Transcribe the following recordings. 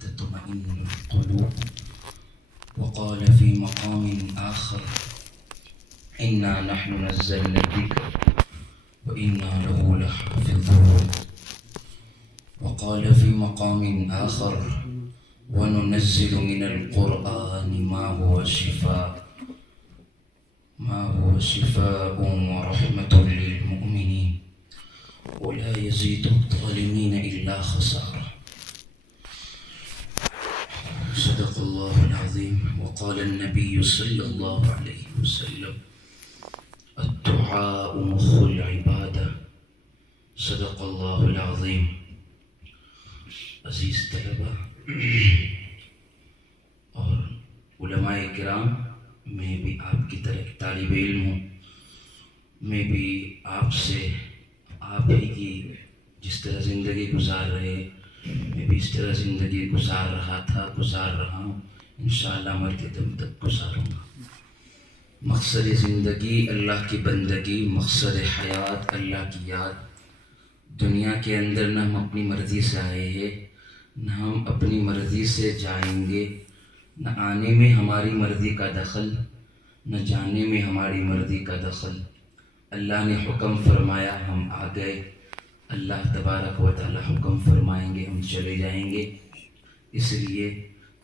تطمئن القلوب. وقال في مقام آخر إنا نحن نزلنا الذكر وإنا له لحافظون. وقال في مقام آخر وننزل من القرآن ما هو شفاء ورحمة للمؤمنين ولا يزيد الظالمين إلا خسارة. صدق الله العظيم. وقال النبي صلى الله عليه وسلم الدعاء مخ العبادة. صدق الله العظيم. عزیز طلبہ اور علماء کرام، میں بھی آپ کی طرح ایک طالب علم ہوں. میں بھی آپ سے آپ ہی کی جس طرح زندگی گزار رہے، میں بھی اس طرح زندگی گزار رہا ہوں. انشاءاللہ مر کے دم تک گزاروں گا. مقصد زندگی اللہ کی بندگی، مقصد حیات اللہ کی یاد. دنیا کے اندر نہ ہم اپنی مرضی سے آئے ہیں، نہ ہم اپنی مرضی سے جائیں گے. نہ آنے میں ہماری مرضی کا دخل، نہ جانے میں ہماری مرضی کا دخل. اللہ نے حکم فرمایا ہم آ گئے، اللہ تبارک و تعالی حکم فرمائیں گے ہم چلے جائیں گے. اس لیے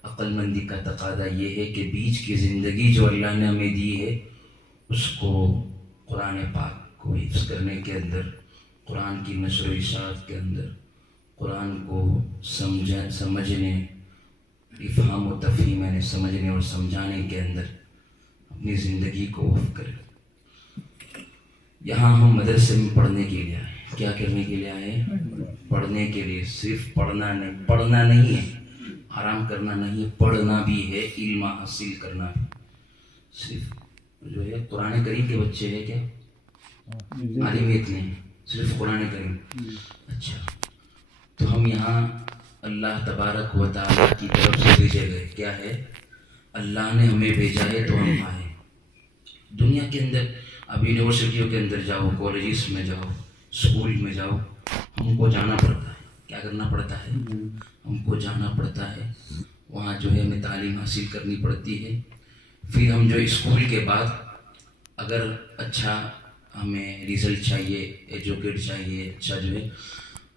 عقل مندی کا تقاضا یہ ہے کہ بیچ کی زندگی جو اللہ نے ہمیں دی ہے اس کو قرآن پاک کو حفظ کرنے کے اندر، قرآن کی نشر و اشاعت کے اندر، قرآن کو سمجھنے، افہام و تفہیم یعنی سمجھنے اور سمجھانے کے اندر اپنی زندگی کو وقف کریں. یہاں ہم مدرسے میں پڑھنے کے لیے آئے. کیا کرنے کے لیے آئے؟ پڑھنے کے لیے. صرف پڑھنا نہیں ہے، آرام کرنا نہیں، پڑھنا بھی ہے، علم حاصل کرنا بھی. صرف جو ہے قرآن کریم کے بچے ہیں کیا؟ عالمیت نہیں، صرف قرآن کریم. اچھا، تو ہم یہاں اللہ تبارک و تعالیٰ کی طرف سے بھیجے گئے. کیا ہے؟ اللہ نے ہمیں بھیجا ہے تو ہم آئے. دنیا کے اندر اب یونیورسٹیوں کے اندر جاؤ، کالجز میں جاؤ، اسکول میں جاؤ، ہم کو جانا پڑتا ہے. کیا کرنا پڑتا ہے؟ ہم کو جانا پڑتا ہے. وہاں جو ہے ہمیں تعلیم حاصل کرنی پڑتی ہے. پھر ہم جو اسکول کے بعد اگر اچھا ہمیں رزلٹ چاہیے، ایجوکیٹ چاہیے، اچھا جو ہے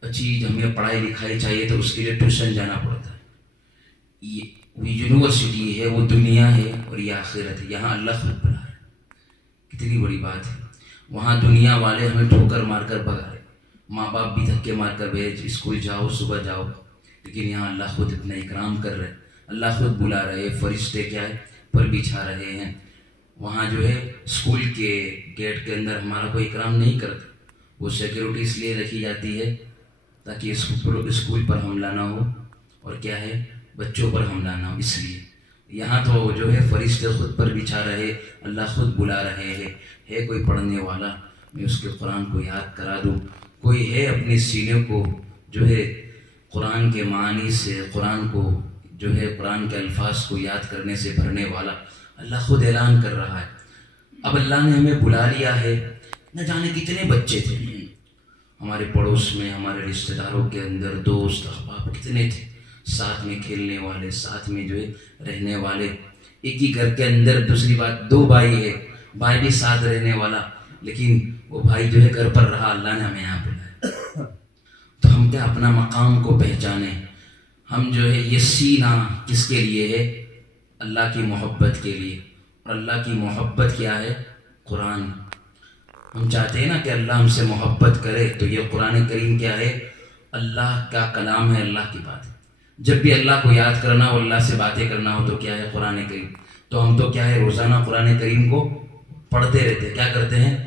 اچھی ہمیں پڑھائی لکھائی چاہیے تو اس کے لیے ٹیوشن جانا پڑتا ہے. یہ یونیورسٹی ہے، وہ دنیا ہے اور یہ آخرت ہے. یہاں اللہ خود بلا رہا ہے. کتنی بڑی بات ہے. وہاں دنیا والے ہمیں ٹھوکر مار کر بھگا رہے، ماں باپ بھی دھکے مار کر بھیج اسکول جاؤ، صبح جاؤ. لیکن یہاں اللہ خود اتنا اکرام کر رہے، اللہ خود بلا رہے. فرشتے کیا ہے پر بچھا رہے ہیں. وہاں جو ہے اسکول کے گیٹ کے اندر ہمارا کوئی اکرام نہیں کرتا. وہ سیکیورٹی اس لیے رکھی جاتی ہے تاکہ اسکول پر حملہ نہ ہو اور کیا ہے بچوں پر حملہ نہ ہو. اس لیے یہاں تو جو ہے فرشتے خود پر بچھا رہے، اللہ خود بلا رہے ہیں. ہے کوئی پڑھنے والا؟ میں اس کے قرآن کو یاد کرا دوں. کوئی ہے اپنے سینے کو جو ہے قرآن کے معنی سے، قرآن کو جو ہے قرآن کے الفاظ کو یاد کرنے سے بھرنے والا؟ اللہ خود اعلان کر رہا ہے. اب اللہ نے ہمیں بلا لیا ہے. نہ جانے کتنے بچے تھے ہمارے پڑوس میں، ہمارے رشتہ داروں کے اندر، دوست احباب کتنے تھے ساتھ میں کھیلنے والے، ساتھ میں جو ہے رہنے والے. ایک ہی گھر کے اندر دوسری بات 2 بھائی ہے، بھائی بھی ساتھ رہنے والا، لیکن وہ بھائی جو ہے گھر پر رہا. اللہ نے ہمیں یہاں بلایا تو ہم کیا اپنا مقام کو پہچانے. ہم جو ہے یہ سینہ کس کے لیے ہے؟ اللہ کی محبت کے لیے. اور اللہ کی محبت کیا ہے؟ قرآن. ہم چاہتے ہیں نا کہ اللہ ہم سے محبت کرے، تو یہ قرآن کریم کیا ہے؟ اللہ کا کلام ہے، اللہ کی بات ہے. جب بھی اللہ کو یاد کرنا ہو، اللہ سے باتیں کرنا ہو تو کیا ہے؟ قرآن کریم. تو ہم تو کیا ہے روزانہ قرآن کریم کو پڑھتے رہتے. کیا کرتے ہیں؟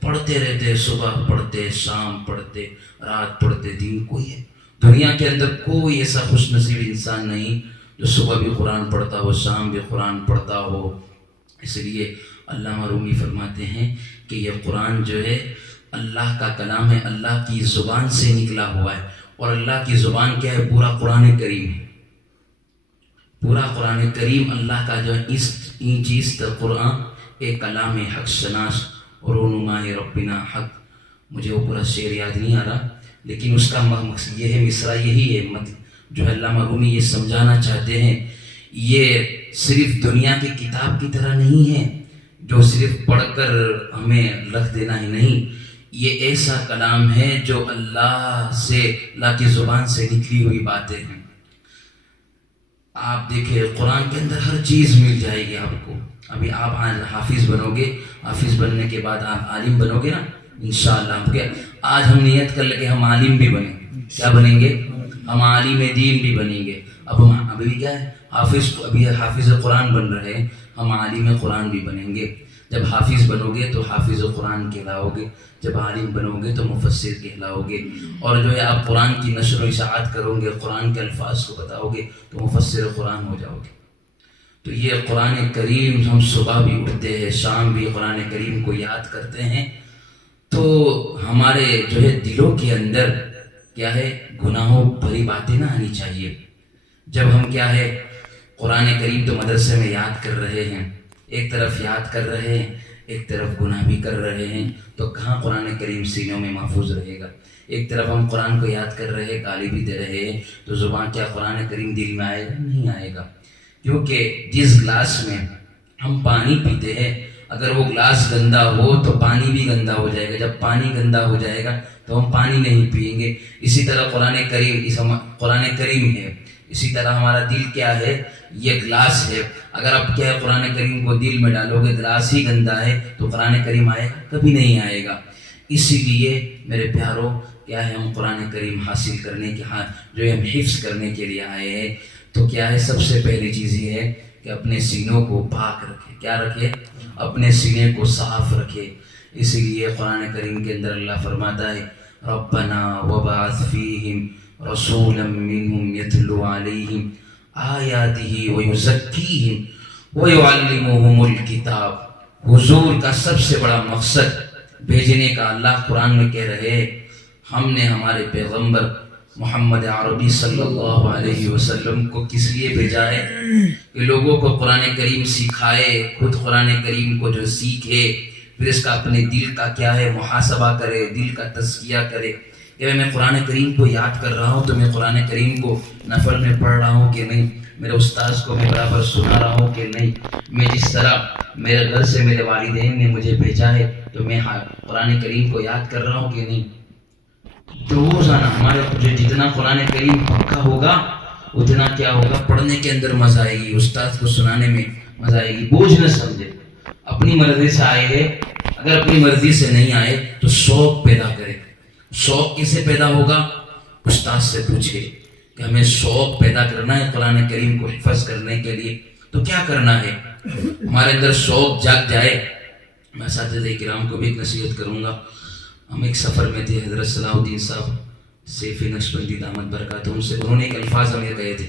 پڑھتے رہتے. صبح پڑھتے، شام پڑھتے، رات پڑھتے، دن. کوئی ہے دنیا کے اندر کوئی ایسا خوش نصیب انسان نہیں جو صبح بھی قرآن پڑھتا ہو، شام بھی قرآن پڑھتا ہو. اس لیے علامہ رومی فرماتے ہیں کہ یہ قرآن جو ہے اللہ کا کلام ہے، اللہ کی زبان سے نکلا ہوا ہے. اور اللہ کی زبان کیا ہے؟ پورا قرآن کریم ہے. پورا قرآن کریم اللہ کا جو ہے این چیز قرآن ایک کلام حق شناس اور رونما ربنا حق. مجھے وہ پورا شعر یاد نہیں آ رہا، لیکن اس کا مقصد یہ ہے، مصرع یہی ہے. جو علامہ رومی یہ سمجھانا چاہتے ہیں یہ صرف دنیا کی کتاب کی طرح نہیں ہے جو صرف پڑھ کر ہمیں رکھ دینا ہی نہیں، یہ ایسا کلام ہے جو اللہ کی زبان سے نکلی ہوئی باتیں ہیں۔ آپ دیکھیں قرآن کے اندر ہر چیز مل جائے گی آپ کو۔ ابھی آپ حافظ بنو گے، حافظ بننے کے بعد آپ عالم بنو گے نا انشاءاللہ۔ آج ہم نیت کر لیں کہ ہم عالم بھی بنیں گے، کیا بنیں گے؟ ہم عالم دین بھی بنیں گے۔ ابھی کیا ہے، ابھی حافظ قرآن بن رہے ہیں، ہم عالم قرآن بھی بنیں گے۔ جب حافظ بنو گے تو حافظ قرآن کہلاؤ گے، جب عالم بنو گے تو مفسر کہلاؤ گے، اور جو ہے آپ قرآن کی نشر و اشاعت کرو گے، قرآن کے الفاظ کو بتاؤ گے تو مفسر قرآن ہو جاؤ گے۔ تو یہ قرآن کریم ہم صبح بھی اٹھتے ہیں، شام بھی قرآن کریم کو یاد کرتے ہیں تو ہمارے جو ہے دلوں کے اندر کیا ہے، گناہوں بھری باتیں نہ آنی چاہیے۔ جب ہم کیا ہے قرآن کریم تو مدرسے میں یاد کر رہے ہیں، ایک طرف یاد کر رہے ہیں، ایک طرف گناہ بھی کر رہے ہیں، تو کہاں قرآن کریم سینوں میں محفوظ رہے گا؟ ایک طرف ہم قرآن کو یاد کر رہے ہیں، گالی بھی دے رہے ہیں، تو زبان کیا قرآن کریم دل میں آئے گا؟ نہیں آئے گا، کیونکہ جس گلاس میں ہم پانی پیتے ہیں اگر وہ گلاس گندا ہو تو پانی بھی گندا ہو جائے گا، جب پانی گندا ہو جائے گا تو ہم پانی نہیں پئیں گے۔ اسی طرح قرآن کریم ہے، اسی طرح ہمارا دل کیا ہے، یہ گلاس ہے۔ اگر آپ کیا ہے قرآن کریم کو دل میں ڈالو گے، گلاس ہی گندا ہے تو قرآن کریم آئے گا؟ کبھی نہیں آئے گا۔ اسی لیے میرے پیاروں کیا ہے، ہم قرآن کریم حاصل کرنے کے جو ہم حفظ کرنے کے لیے آئے ہیں تو کیا ہے، سب سے پہلی چیز یہ ہے کہ اپنے سینوں کو پاک رکھے۔ کیا رکھے؟ اپنے سینے کو صاف رکھے۔ اسی لیے قرآن کریم کے اندر اللہ فرماتا ہے ربنا وبعث فیہم رسولا منہم یتلو علیہم آیاتہ ویزکیہم ویعلمہم الکتاب۔ حضور کا سب سے بڑا مقصد بھیجنے کا اللہ قرآن میں کہہ رہے ہیں، ہم نے ہمارے پیغمبر محمد عربی صلی اللہ علیہ وسلم کو کس لیے بھیجا ہے کہ لوگوں کو قرآن کریم سکھائے، خود قرآن کریم کو جو سیکھے، پھر اس کا اپنے دل کا کیا ہے محاسبہ کرے، دل کا تزکیہ کرے کہ میں قرآن کریم کو یاد کر رہا ہوں تو میں قرآن کریم کو نفل میں پڑھ رہا ہوں کہ نہیں، میرے استاذ کو میں برابر سنا رہا ہوں کہ نہیں، میں جس طرح میرے گھر سے میرے والدین نے مجھے بھیجا ہے تو میں قرآن کریم کو یاد کر رہا ہوں کہ نہیں۔ تو روزانہ ہمارے جتنا قرآن کریم پکا ہوگا اتنا کیا ہوگا، پڑھنے کے اندر مزہ آئے گی، استاد کو سنانے میں مزہ آئے گی، بوجھ نہ سمجھے۔ اپنی مرضی سے آئے ہیں، اگر اپنی مرضی سے نہیں آئے تو شوق پیدا کرے۔ شوق کیسے پیدا ہوگا؟ استاد سے پوچھے کہ ہمیں شوق پیدا کرنا ہے قرآن کریم کو حفظ کرنے کے لیے تو کیا کرنا ہے؟ ہمارے اندر شوق جاگ جائے۔ میں اساتذہ کرام کو بھی ایک نصیحت کروں گا، ہم ایک سفر میں تھے، حضرت صلاح الدین صاحب سیفی نقشبندی دامت برکاتہم سے انہوں نے ایک الفاظ ہمیں کہے تھے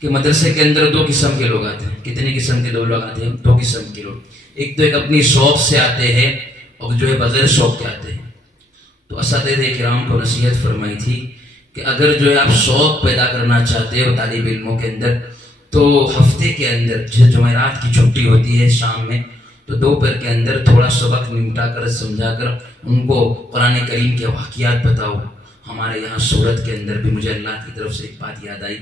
کہ مدرسے کے اندر دو قسم کے لوگ آتے ہیں۔ کتنے قسم کے لوگ آتے ہیں؟ دو قسم کے لوگ، ایک تو ایک اپنی شوق سے آتے ہیں اور جو ہے بغیر شوق کے آتے ہیں۔ تو اساتذہ کرام کو نصیحت فرمائی تھی کہ اگر جو ہے آپ شوق پیدا کرنا چاہتے ہو طالب علموں کے اندر تو ہفتے کے اندر جمعرات کی چھٹی ہوتی ہے شام میں، تو دوپہر کے اندر تھوڑا سبق نمٹا کر سمجھا کر ان کو قرآن کریم کے واقعات بتاؤ۔ ہمارے یہاں سورت کے اندر بھی مجھے اللہ کی طرف سے ایک بات یاد آئی،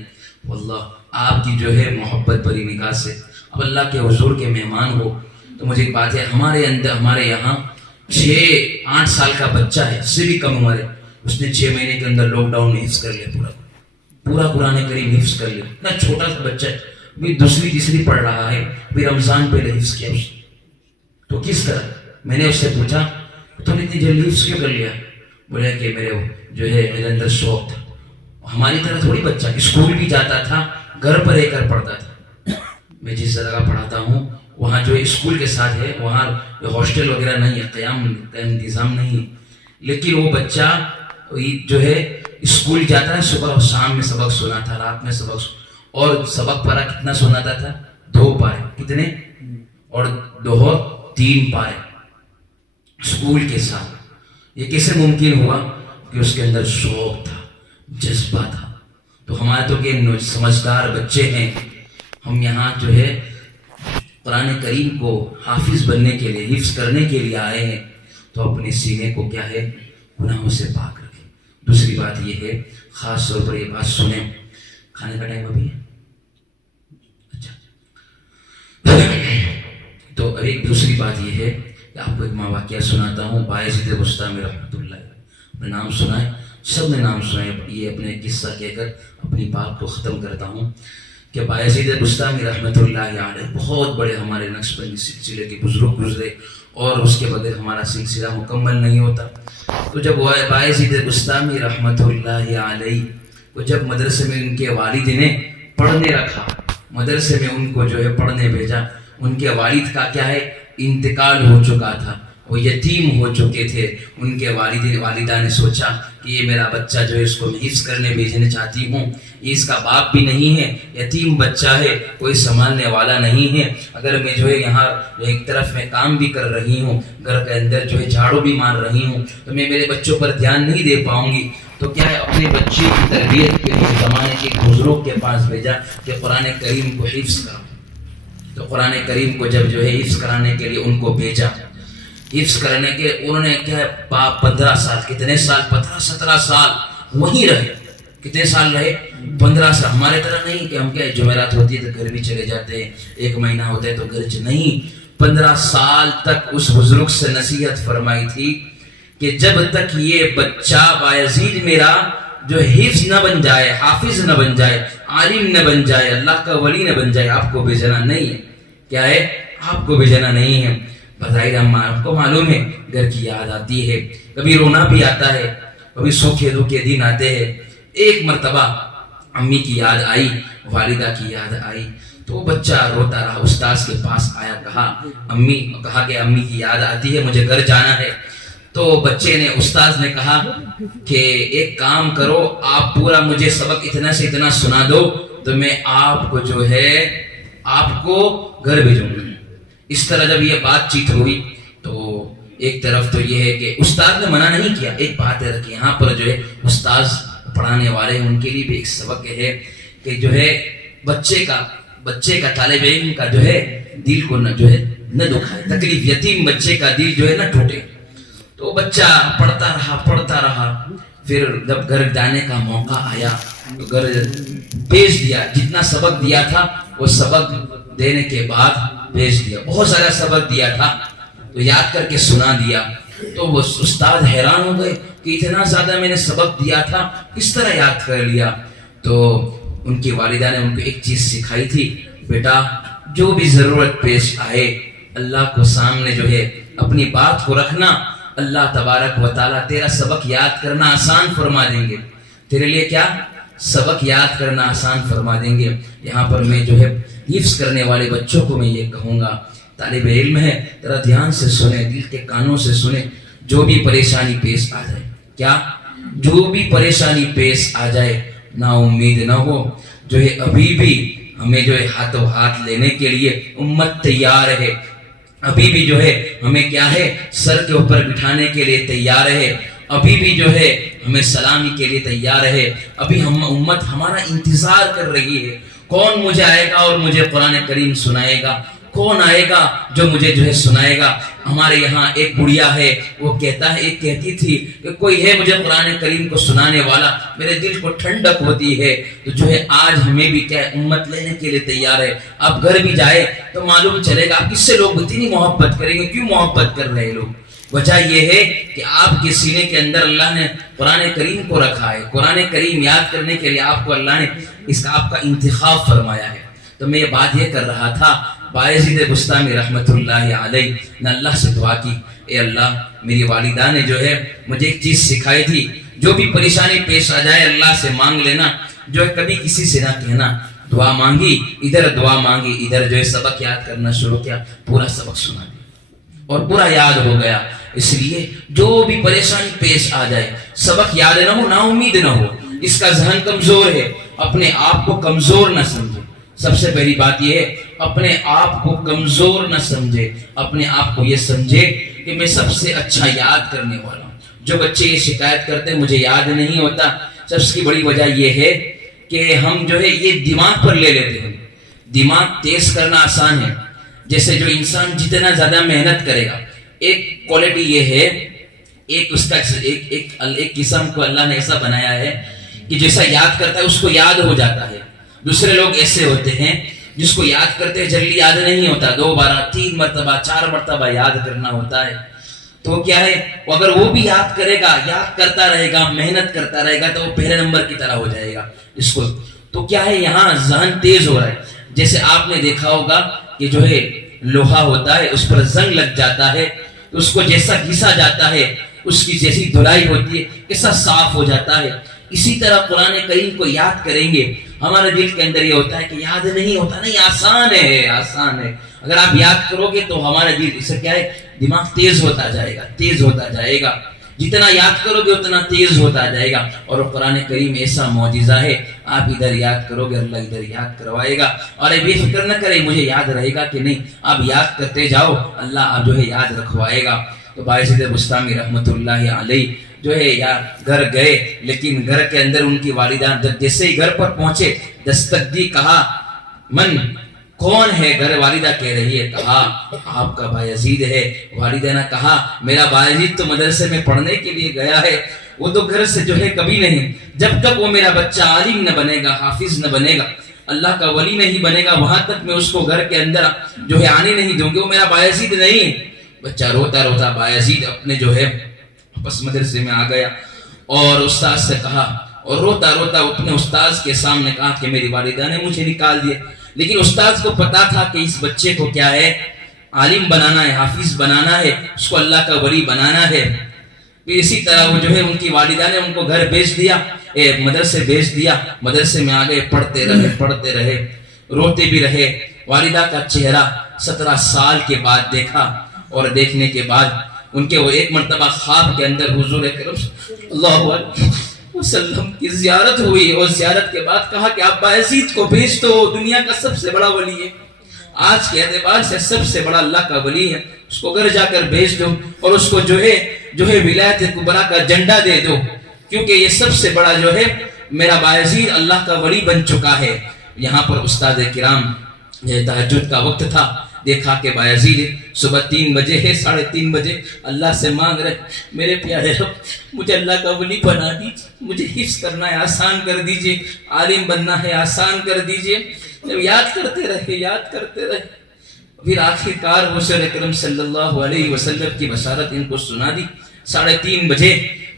واللہ آپ کی جو ہے محبت بری نگاہ سے اب اللہ کے حضور کے مہمان ہو تو مجھے ایک بات ہے، ہمارے یہاں 6-8 سال کا بچہ ہے، اس سے بھی کم عمر ہے، اس نے 6 مہینے کے اندر لاک ڈاؤن میں حفظ کر لیا، پورا قرآن کریم حفظ کر لیا۔ اتنا چھوٹا سا بچہ ہے، بھی دوسری تیسری پڑھ رہا ہے، بھی رمضان پہلے حفظ کیا اس نے۔ تو کس طرح؟ میں نے اس سے پوچھا تم اتنی جلدی حفظ کیوں کر لیا؟ بولے کہ میرے اندر شوق تھا۔ ہماری طرح تھوڑی بچہ اسکول بھی جاتا تھا، گھر پر رہ کر پڑھتا تھا۔ میں جس جگہ پڑھاتا ہوں وہاں جو اسکول کے ساتھ ہے، وہاں ہاسٹل وغیرہ نہیں ہے، قیام انتظام نہیں ہے، لیکن وہ بچہ جو ہے اسکول جاتا ہے، صبح اور شام میں سبق سنا تھا، رات میں سبق اور سبق پارا کتنا سناتا تھا؟ 2 پارے۔ کتنے؟ اور 2-3 پارے اسکول کے ساتھ۔ یہ کیسے ممکن ہوا؟ کہ اس کے اندر شوق تھا، جذبہ تھا۔ تو ہمارے تو کہ سمجھدار بچے ہیں، ہم یہاں جو ہے قرآن کریم کو حافظ بننے کے لیے، حفظ کرنے کے لیے آئے ہیں، تو اپنے سینے کو کیا ہے گناہوں سے پاک رکھیں۔ دوسری بات یہ ہے، خاص طور پر یہ بات سنیں کھانے کا ٹائم ابھی ہے؟ اچھا. تو ایک دوسری بات یہ ہے کہ آپ کو ایک میں واقعہ سناتا ہوں. بایزید بستامی رحمۃ اللہ علیہ نام سنا ہے، سب نے نام سنا ہے. یہ اپنے قصہ کہہ کر اپنی بات کو ختم کرتا ہوں کہ بایزید بستامی رحمۃ اللہ علیہ بہت بڑے ہمارے نقشبندی سلسلے کے بزرگ گزرے، اور اس کے بغیر ہمارا سلسلہ مکمل نہیں ہوتا. تو جب وہ بایزید بستامی رحمۃ اللہ علیہ کو جب مدرسے میں ان کے والد نے پڑھنے رکھا، مدرسے میں ان کو جو ہے پڑھنے بھیجا، ان کے والد کا کیا ہے انتقال ہو چکا تھا، وہ یتیم ہو چکے تھے. ان کے والدہ نے سوچا کہ یہ میرا بچہ جو ہے اس کو میں حفظ کرنے بھیجنے چاہتی ہوں، یہ اس کا باپ بھی نہیں ہے، یتیم بچہ ہے، کوئی سنبھالنے والا نہیں ہے. اگر میں جو ہے یہاں ایک طرف میں کام بھی کر رہی ہوں، گھر کے اندر جو ہے جھاڑو بھی مار رہی ہوں، تو میں میرے بچوں پر دھیان نہیں دے پاؤں گی. تو کیا ہے اپنے بچے کی تربیت کے لیے زمانے کے بزرگ کے پاس بھیجا کہ قرآن کریم کو حفظ کرو. تو قرآن کریم کو جب جو ہے حفظ کرانے کے لیے ان کو بھیجا، حفظ کرنے کے انہوں نے کیا ہے 15 سال، کتنے سال 15-17 سال وہیں رہے. کتنے سال رہے؟ 15 سال. ہمارے طرح نہیں کہ ہم کیا جمعرات ہوتی ہے تو گھر بھی چلے جاتے ہیں، ایک مہینہ ہوتا ہے تو گھر نہیں. 15 سال تک اس بزرگ سے نصیحت فرمائی تھی کہ جب تک یہ بچہ بایزید میرا جو حفظ نہ بن جائے، حافظ نہ بن جائے، عالم نہ بن جائے، اللہ کا ولی نہ بن جائے، آپ کو بھیجنا نہیں ہے. کیا ہے؟ آپ کو بھیجنا نہیں ہے. بظاہر آپ کو معلوم ہے گھر کی یاد آتی ہے، کبھی رونا بھی آتا ہے، کبھی سوکھے دکھے دن آتے ہیں. ایک مرتبہ امی کی یاد آئی، والدہ کی یاد آئی، تو وہ بچہ روتا رہا. استاذ کے پاس آیا، کہا کہ امی کی یاد آتی ہے، مجھے گھر جانا ہے. تو بچے نے، استاذ نے کہا کہ ایک کام کرو، آپ پورا مجھے سبق اتنا سے اتنا سنا دو تو میں آپ کو جو ہے آپ کو گھر بھیجوں گا. اس طرح جب یہ بات چیت ہوئی تو ایک طرف تو یہ ہے کہ استاد نے منع نہیں کیا. ایک بات ہے کہ یہاں پر جو ہے استاذ پڑھانے والے ان کے لیے بھی ایک سبق ہے کہ جو ہے بچے کا طالب علم کا جو ہے دل کو نہ دکھائے، تکلیف، یتیم بچے کا دل جو ہے نہ ٹوٹے. تو بچہ پڑھتا رہا. پھر جب گھر جانے کا موقع آیا تو گھر بھیج دیا. جتنا سبق دیا تھا وہ سبق دینے کے بعد بھیج دیا. بہت سارا سبق دیا تھا تو یاد کر کے سنا دیا. تو وہ استاد حیران ہو گئے کہ اتنا زیادہ میں نے سبق دیا تھا، کس طرح یاد کر لیا. تو ان کی والدہ نے ان کو ایک چیز سکھائی تھی، بیٹا جو بھی ضرورت پیش آئے اللہ کو سامنے جو ہے اپنی بات کو رکھنا، اللہ تبارک و تعالیٰ تیرا سبق یاد کرنا آسان فرما دیں گے. تیرے لیے کیا؟ سبق یاد کرنا آسان فرما دیں گے. یہاں پر میں جو ہے حفظ کرنے والے بچوں کو میں یہ کہوں گا، طالب علم ہے ذرا دھیان سے سنے، دل کے کانوں سے سنے. جو بھی پریشانی پیش آ جائے، کیا جو بھی پریشانی پیش آ جائے، نا امید نہ ہو. جو ہے ابھی بھی ہمیں جو ہے ہاتھوں ہاتھ لینے کے لیے امت تیار ہے. ابھی بھی جو ہے ہمیں کیا ہے سر کے اوپر بٹھانے کے لیے تیار ہے. ابھی بھی جو ہے ہمیں سلامی کے لیے تیار ہے. ابھی امت ہمارا انتظار کر رہی ہے. کون مجھے آئے گا اور مجھے قرآن کریم سنائے گا؟ کون آئے گا جو مجھے جو ہے سنائے گا؟ ہمارے یہاں ایک بڑھیا ہے، وہ کہتی تھی کہ کوئی ہے مجھے قرآن کریم کو سنانے والا، میرے دل کو ٹھنڈک ہوتی ہے. تو جو ہے آج ہمیں بھی کیا امت لینے کے لیے تیار ہے. آپ گھر بھی جائے تو معلوم چلے گا آپ کس سے لوگ اتنی محبت کریں گے. کیوں محبت کر رہے لوگ؟ وجہ یہ ہے کہ آپ کے سینے کے اندر اللہ نے قرآن کریم کو رکھا ہے. قرآن کریم یاد کرنے کے لیے آپ کو اللہ نے آپ کا انتخاب فرمایا ہے. تو میں یہ بات یہ کر رہا تھا، بایزید بستامی رحمت اللہ علیہ نے اللہ سے دعا کی، اے اللہ میری والدہ نے جو ہے مجھے ایک چیز سکھائی تھی، جو بھی پریشانی پیش آ جائے اللہ سے مانگ لینا، جو ہے کبھی کسی سے نہ کہنا. دعا مانگی ادھر، دعا مانگی ادھر، جو ہے سبق یاد کرنا شروع کیا، پورا سبق سنا دیا اور پورا یاد ہو گیا. اس لیے جو بھی پریشانی پیش آ جائے، سبق یاد نہ ہو، نا امید نہ ہو. اس کا ذہن کمزور ہے، اپنے آپ کو کمزور نہ سمجھے. سب سے پہلی بات یہ ہے اپنے آپ کو کمزور نہ سمجھے. اپنے آپ کو یہ سمجھے کہ میں سب سے اچھا یاد کرنے والا ہوں. جو بچے یہ شکایت کرتے ہیں مجھے یاد نہیں ہوتا، سب سے بڑی وجہ یہ ہے کہ ہم جو ہے یہ دماغ پر لے لیتے ہیں. دماغ تیز کرنا آسان ہے. جیسے جو انسان جتنا زیادہ محنت کرے گا، ایک کوالٹی یہ ہے، ایک قسم کو اللہ نے ایسا بنایا ہے کہ جیسا یاد کرتا ہے اس کو یاد ہو جاتا ہے. دوسرے لوگ ایسے ہوتے ہیں جس کو یاد کرتے جلدی یاد نہیں ہوتا، 2 بار 3 مرتبہ 4 مرتبہ یاد کرنا ہوتا ہے. تو کیا ہے، اگر وہ بھی یاد کرے گا، یاد کرتا رہے گا، محنت کرتا رہے گا تو وہ پہلے نمبر کی طرح ہو جائے گا اس کو. تو کیا ہے، یہاں ذہن تیز ہو رہا ہے. جیسے آپ نے دیکھا ہوگا کہ جو ہے لوہا ہوتا ہے، اس پر زنگ لگ جاتا ہے، اس کو جیسا گھسا جاتا ہے، اس کی جیسی دھلائی ہوتی ہے، کیسا صاف ہو جاتا ہے. اسی طرح قرآن کریم کو یاد کریں گے، ہمارے دل کے اندر یہ ہوتا ہے کہ یاد نہیں ہوتا، نہیں آسان ہے، آسان ہے. اگر آپ یاد کرو گے تو ہمارا دل اسے کیا ہے، دماغ تیز ہوتا جائے گا، تیز ہوتا جائے گا. جتنا یاد کرو گے اتنا تیز ہوتا جائے گا. اور قرآن کریم ایسا معجزہ ہے، آپ ادھر یاد کرو گے اللہ ادھر یاد کروائے گا. اور بے فکر نہ کرے مجھے یاد رہے گا کہ نہیں، آپ یاد کرتے جاؤ، اللہ آپ جو ہے یاد رکھوائے گا. تو باعث بستامی رحمۃ اللہ علیہ جو ہے یا گھر گئے، لیکن گھر کے اندر ان کی والدہ جیسے ہی گھر پر پہنچے دستک دی، کہا من، کون ہے؟ گھر والدہ کہہ رہی ہے، کہا آپ کا بایزید ہے. والدہ نے کہا میرا بایزید تو مدرسے میں پڑھنے کے لیے گیا ہے، وہ تو گھر سے جو ہے کبھی نہیں، جب تک وہ میرا بچہ عالم نہ بنے گا، حافظ نہ بنے گا، اللہ کا ولی نہیں بنے گا، وہاں تک میں اس کو گھر کے اندر جو ہے آنے نہیں دوں گی، وہ میرا بایزید نہیں. بچہ روتا روتا بایزید اپنے جو ہے پس مدرسے میں آ گیا اور استاد سے کہا، اور روتا روتا اپنے استاد کے سامنے کہا کہ میری والدہ نے مجھے نکال دیا. لیکن استاد کو پتا تھا کہ اس بچے کو کیا ہے، عالم بنانا ہے، حافظ بنانا ہے، اس کو اللہ کا ولی بنانا ہے. پھر اسی طرح وہ جو ہے ان کی والدہ نے ان کو گھر بھیج دیا، مدرسے بھیج دیا. مدرسے میں آگے پڑھتے رہے، روتے بھی رہے. والدہ کا چہرہ 17 سال کے بعد دیکھا، اور دیکھنے کے بعد ان کے وہ ایک مرتبہ خواب کے اندر حضور اکرم اللہ علیہ وسلم کی زیارت ہوئی، اور زیارت کے بعد کہا کہ آپ بایزید کو بھیج دو، دنیا کا سب سے بڑا ولی ہے، آج کے اعتبار سے سب سے بڑا اللہ کا ولی ہے، اس کو گھر جا کر بھیج دو، اور اس کو جو ہے ولایت کبریٰ کا جھنڈا دے دو، کیونکہ یہ سب سے بڑا جو ہے میرا بایزید اللہ کا ولی بن چکا ہے. یہاں پر استاد کرام تہجد کا وقت تھا، دیکھا کہ بایزید صبح 3 بجے ہے، 3:30 بجے اللہ سے مانگ رہے، میرے پیارے رب مجھے اللہ کا ولی بنا دیجیے، مجھے حفظ کرنا ہے آسان کر دیجیے، عالم بننا ہے آسان کر دیجیے. جب یاد کرتے رہے پھر آخر کار حضور اکرم صلی اللہ علیہ وسلم کی بشارت ان کو سنا دی. 3:30 بجے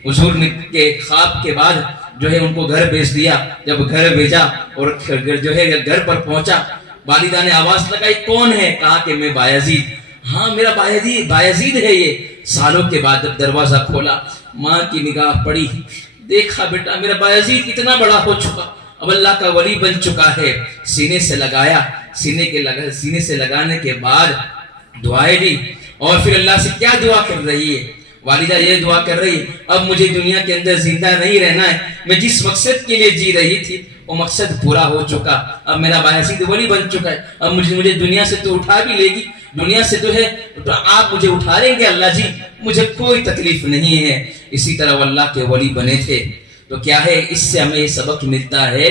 حضور کے خواب کے بعد جو ہے ان کو گھر بھیج دیا. جب گھر بھیجا اور جو ہے گھر پر پہنچا، والدہ نے آواز لگائی کون ہے؟ کہا کہ میں بایزید. ہاں میرا بایزید ہے. یہ سالوں کے بعد جب دروازہ کھولا، ماں کی نگاہ پڑی، دیکھا بیٹا میرا بایزید اتنا بڑا ہو چکا، اب اللہ کا ولی بن چکا ہے. سینے سے لگایا، سینے سے لگانے کے بعد دعائیں دی. اور پھر اللہ سے کیا دعا کر رہی ہے؟ والدہ یہ دعا کر رہی ہے اب مجھے دنیا کے اندر زندہ نہیں رہنا ہے، میں جس مقصد کے لیے جی رہی تھی وہ مقصد پورا ہو چکا، اب میرا بایزید ولی بن چکا ہے، اب مجھے دنیا سے تو اٹھا بھی لے گی، دنیا سے تو ہے تو آپ مجھے اٹھا لیں گے اللہ جی، مجھے کوئی تکلیف نہیں ہے. اسی طرح وہ اللہ کے ولی بنے تھے. تو کیا ہے، اس سے ہمیں یہ سبق ملتا ہے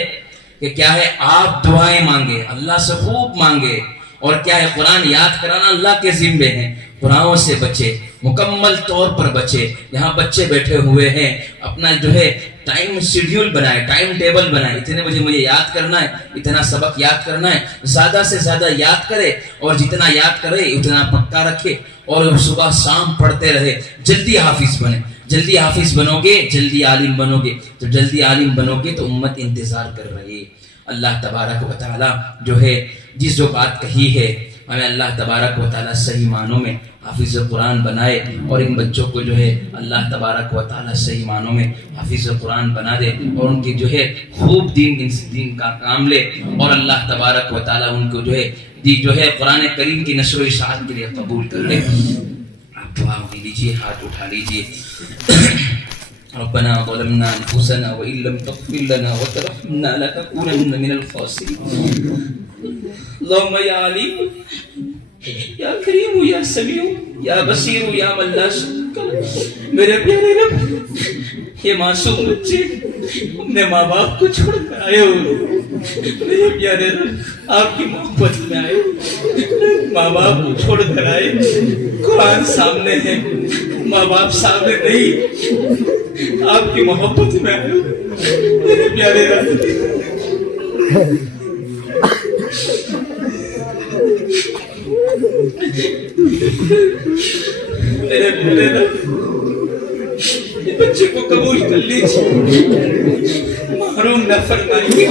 کہ کیا ہے، آپ دعائیں مانگے، اللہ سے خوب مانگے. اور کیا ہے، قرآن یاد کرانا اللہ کے ذمے ہیں. گناہوں سے بچے، مکمل طور پر بچے. یہاں بچے بیٹھے ہوئے ہیں، اپنا جو ہے ٹائم شیڈیول بنائے، ٹائم ٹیبل بنائے، اتنے بجے مجھے یاد کرنا ہے، اتنا سبق یاد کرنا ہے، زیادہ سے زیادہ یاد کرے، اور جتنا یاد کرے اتنا پکا رکھے، اور صبح شام پڑھتے رہے. جلدی حافظ بنے، جلدی حافظ بنو گے جلدی عالم بنو گے، تو جلدی عالم بنو گے تو امت انتظار کر رہی ہے. اللہ تبارک و تعالی جو ہے جس جو بات کہی ہے، ہمیں اللہ تبارک و تعالی صحیح معنوں میں حافظ قرآن بنائے، اور ان بچوں کو جو ہے اللہ تبارک و تعالی صحیح معنوں میں حافظ قرآن بنا دے، اور ان کی جو ہے خوب دین کا کام لے، اور اللہ تبارک و تعالی ان کو جو ہے قرآن کریم کی نشر و اشاعت کے لیے قبول کر لے. آپ دعا لیجیے، ہاتھ اٹھا لیجیے. ربنا ظلمنا انفسنا وان لم تغفر لنا وترحمنا لنكونن من الخاسرين. اللهم يا عليم یا کریم یا سمیع یا بصیر یا من لا شریک لہ، میرے پیارے رب یہ معصوم بچے اپنے ماں باپ کو چھوڑ کر آئے ہو، میرے پیارے رب آپ کی محبت میں آئے، ماں باپ کو چھوڑ کر آئے، قرآن سامنے ہے، ماں باپ سامنے نہیں، آپ کی محبت میں آئے، میرے پیارے رب میرے بولے نا بچے کو قبول کر لیجیے، محروم نہ فرمائیے،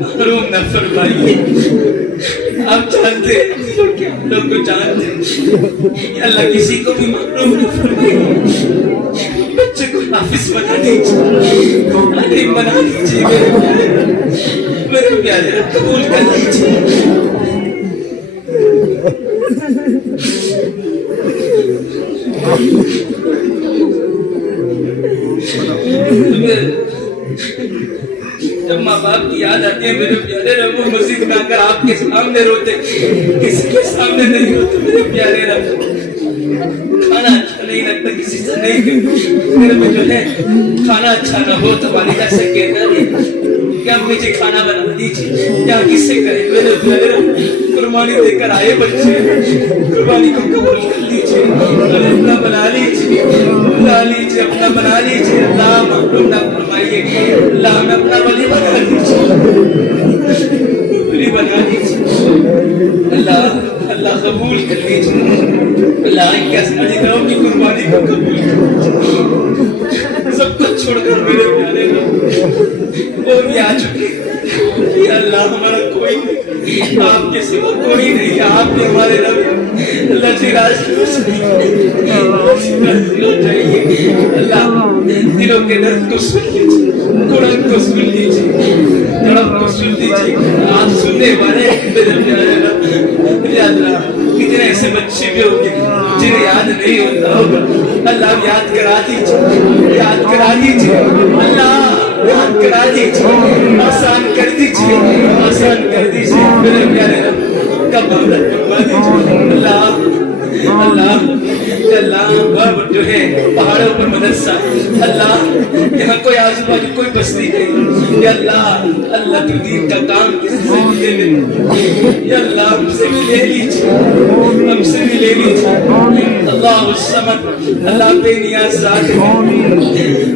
محروم نہ فرمائیے۔ آپ جانتے ہیں کہ ہم لوگ کو جانتے ہیں، یا اللہ کسی کو بھی محروم نہ فرمائیے، بچے کو حافظ بنا دیجیے، عالم بنا دیجیے، میرے پیارے رب قبول کر لیجیے۔ جب ماں باپ کی یاد آتی ہے میرے پیارے رب، وہ مسجد میں آ کر آپ کے سامنے روتے، کسی کے سامنے نہیں روتے میرے پیارے رب۔ کھانا اچھا نہیں لگتا کسی سے نہیں، میرے میں جو ہے کھانا اچھا نہ ہو تو والدہ سے کہنا نہیں کہ امی جی کھانا بنا دیجیے، یا کس سے کریں میرے پیارے رب۔ قربانی دے کر آئے بچے، قربانی کو قبول کر لیجیے، اپنا بنا لیجیے، بنا لیجیے، اپنا بنا لیجیے۔ اللہ محروم نہ فرمائیے، اللہ ہمیں اپنا ولی بنا لیجیے، ولی بنا لیجیے، اللہ اللہ قبول کر لیجیے، اللہ ان کے اساتذہ کی قربانی کو قبول کر لیجیے۔ سب کچھ چھوڑ کر میرے پیارے رب وہ بھی آ چکے، یا اللہ ہمارا کوئی نہیں، آپ کے سوا کوئی نہیں، آپ نے ہمارے رب اللہ سے راضی ہو جائیے۔ اللہ دلوں کے درد کو سن لیجیے، قرآن کو سن لیجیے، تڑپ کو سن لیجیے، آپ سننے والے میرے پیارے رب۔ یا اللہ کتنے ایسے بچے بھی ہوں گے جنہیں یاد نہیں ہوتا ہوگا، اللہ یاد کرا دیجیے، یاد کرا دیجیے، اللہ یاد کرا دیجیے، آسان کر دیجیے، آسان کر دیجیے میرے پیارے رب کا معاملہ کروا دیجیے۔ اللہ اللہ اللہ وہ جو ہے پہاڑوں پر مدرسہ، اللہ یہاں کوئی آزو بازو کوئی بستی نہیں، یا اللہ اللہ تو دین کا کام کسی سے بھی لے لے، یا اللہ ہم سے بھی لے لیجیے، ہم سے بھی لے لیجیے۔ اللہ الصمد، اللہ بے نیاز ذات ہے،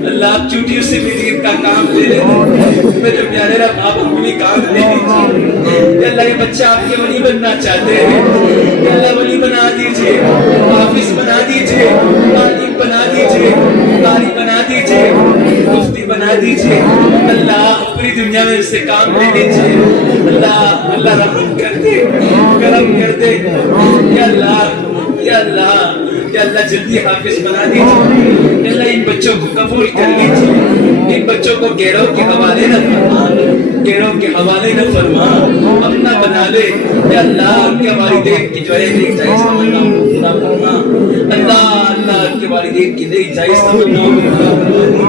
اللہ آپ چوٹیوں سے بھی دین کا کام لے لیں میرے پیارے رب، آپ اپنی کام لے لیجیے۔ یا اللہ یہ بچہ آپ کے ولی بننا چاہتے ہیں، یا اللہ ولی بنا دیجیے، حافظ بنا دیجیے، عالم بنا دیجیے، قاری بنا دیجیے، مفتی بنا دیجیے، اللہ پوری دنیا میں اس سے کام لے لیجیے۔ اللہ اللہ رحم کر دے، کرم کر دے، یا اللہ یا اللہ یا اللہ جلدی حافظ بنا دیجیے، یا اللہ ان بچوں کو قبول کر لیجیے، ان بچوں کو گیروں کے حوالے نہ فرما، گیروں کے حوالے نہ فرما، اپنا بنا لے، یا اللہ ان کے والدین کی جو ہے ایک جائز تمنا پورا کرنا، اللہ اللہ ان کے والدین کی ایک جائز تمنا پورا کرنا،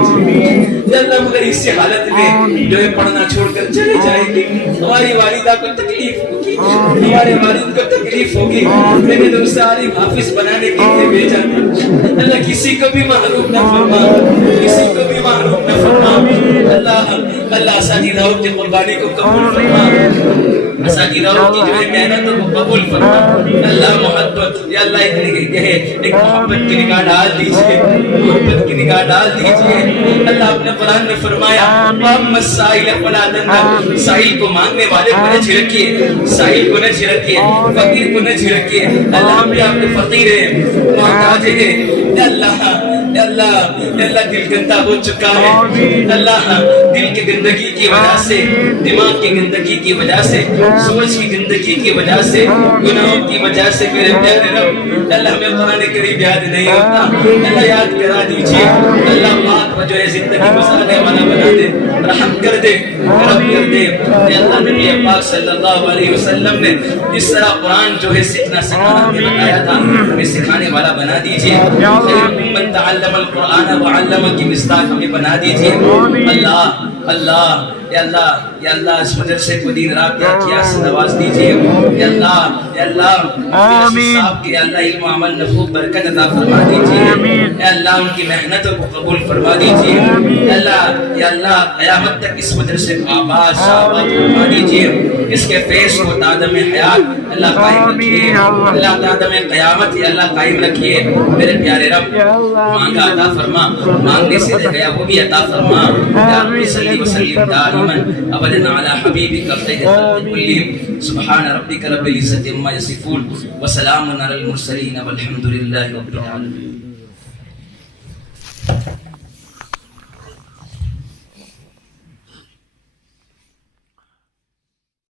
یا اللہ مگر اسی حالت میں جو ہے پڑھنا چھوڑ کر چلے جائیں گے، ہماری والدہ کو تکلیف ہوگی، ہمارے والد کو تکلیف ہوگی، میں نے تو اسے عالم حافظ بنانے کے لیے بھیجا تھا، اللہ کسی کو بھی محروم نہ فرما، کسی کو بھی محروم نہ فرما، اللہ اللہ اساتذہ کی قربانی کو قبول فرما، اساتذہ کی جو ہے محنتوں کو قبول فرما، اللہ محبت یا اللہ ایک محبت کی نگاہ ڈال دیجیے، محبت کی نگاہ ڈال دیجیے۔ اللہ اپنے قرآن نے فرمایا وَأَمَّا السَّائِلَ فَلَا تَنْهَرْ، سائل کو مانگنے والے کو نہ جھڑکیے، سائل کو نہ جھڑکیے، فقیر کو نہ جھڑکیے، اللہ ہم بھی آپ کے فقیر ہیں، محتاج ہیں، یا اللہ یا اللہ یا اللہ دل گندا ہو چکا ہے، اللہ دل کی گندگی کی وجہ سے، دماغ کی گندگی کی وجہ سے، سوچ کی گندگی کی وجہ سے، گناہوں کی وجہ سے میرے پیارے رب اللہ ہمیں قرآن کریم یاد نہیں ہوتا، اللہ یاد کرا دیجیے، اللہ پاک کو جو ہے زندگی گزارنے والا بنا دے، رحم کر دے، کرم کر دے، یا اللہ نبی پاک صلی اللہ علیہ وسلم نے جس طرح قرآن جو ہے سیکھنا سکھانا ہمیں بتایا تھا، ہمیں سکھانے والا بنا دیجیے، من تعلم القرآن وعلم کی مصداق ہمیں بنا دیجیے، اللہ اللہ یا اللہ یا اللہ اس مدرسے کو دین رات کیا سے نواز دیجیے، یا اللہ یا اللہ صاحب کے اللہ علم و عمل نفوع برکت عطا فرما دیجیے، یا اللہ ان کی محنتوں کو قبول فرما دیجیے، یا اللہ قیامت تک اس مدرسے کو آباد شاباد فرما دیجیے، اس کے فیس کو تادم حیات اللہ قائم رکھیے, اللہ تادم قیامت اللہ قائم رکھیے. میرے پیارے رب مانگا عطا فرما, مانگنے سے رہ گیا وہ بھی عطا فرما. یا رب صلی وسلم دائما ابدا علی حبیبک خیر خلق کلہم. سبحان ربک رب العزت عما یصفون وسلام علی المرسلین والحمد للہ رب العالمین.